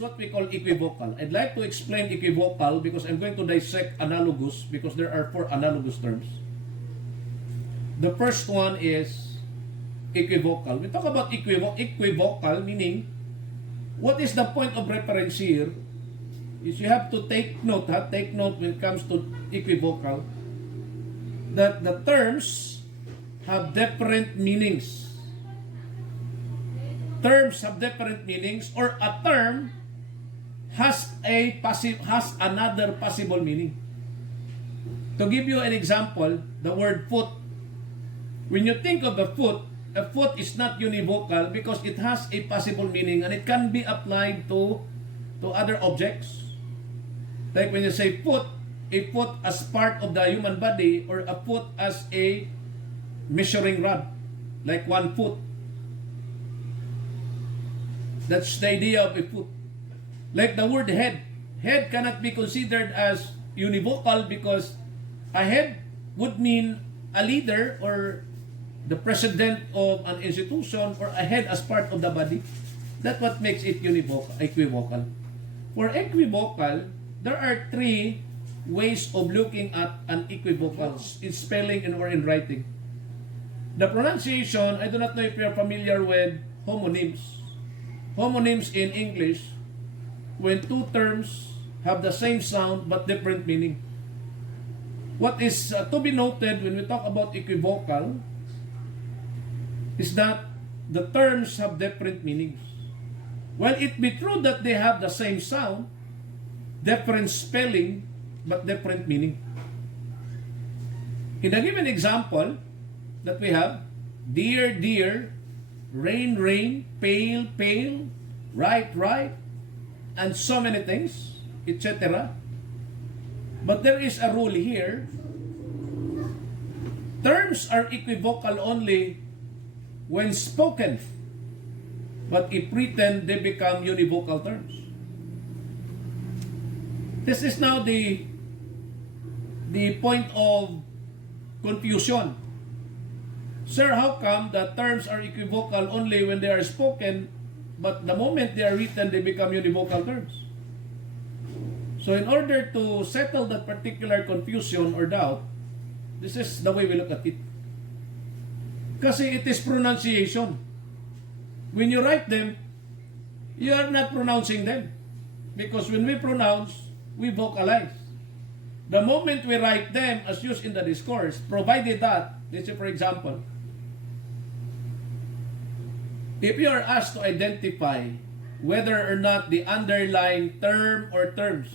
is what we call equivocal. I'd like to explain equivocal because I'm going to dissect analogous because there are 4 analogous terms. The first one is equivocal. We talk about equivocal, meaning what is the point of reference here is you have to take note when it comes to equivocal that the terms have different meanings. Terms have different meanings, or a term has another possible meaning. To give you an example, the word foot. When you think of a foot is not univocal because it has a possible meaning and it can be applied to other objects. Like when you say foot, a foot as part of the human body, or a foot as a measuring rod, like 1 foot. That's the idea of a foot. Like the word head. Head cannot be considered as univocal because a head would mean a leader or the president of an institution, or a head as part of the body. That's what makes it equivocal. For equivocal, there are 3 ways of looking at an equivocal in spelling and or in writing. The pronunciation, I do not know if you are familiar with homonyms. Homonyms in English, when 2 terms have the same sound but different meaning. What is to be noted when we talk about equivocal is that the terms have different meanings. Well, it be true that they have the same sound, different spelling, but different meaning. In a given example that we have, dear, dear, rain, rain, pale, pale, right, right, and so many things, etc. But there is a rule here. Terms are equivocal only when spoken, but if written, they become univocal terms. This is now the point of confusion. Sir, how come the terms are equivocal only when they are spoken, but the moment they are written, they become univocal terms? So in order to settle that particular confusion or doubt, this is the way we look at it. Kasi it is pronunciation. When you write them, you are not pronouncing them. Because when we pronounce, we vocalize. The moment we write them as used in the discourse, provided that, let's say for example, if you are asked to identify whether or not the underlying term or terms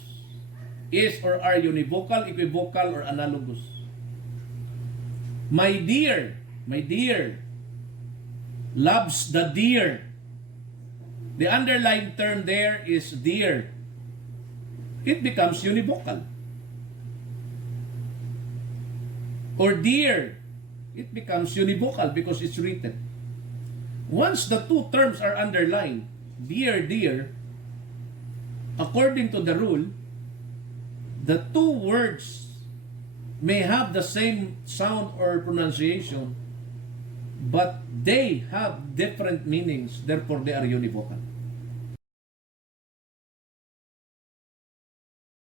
is or are univocal, equivocal, or analogous. My dear loves the deer. The underlying term there is dear. It becomes univocal. Or dear, it becomes univocal because it's written. Once the 2 terms are underlined, dear, dear, according to the rule, the 2 words may have the same sound or pronunciation, but they have different meanings, therefore they are univocal.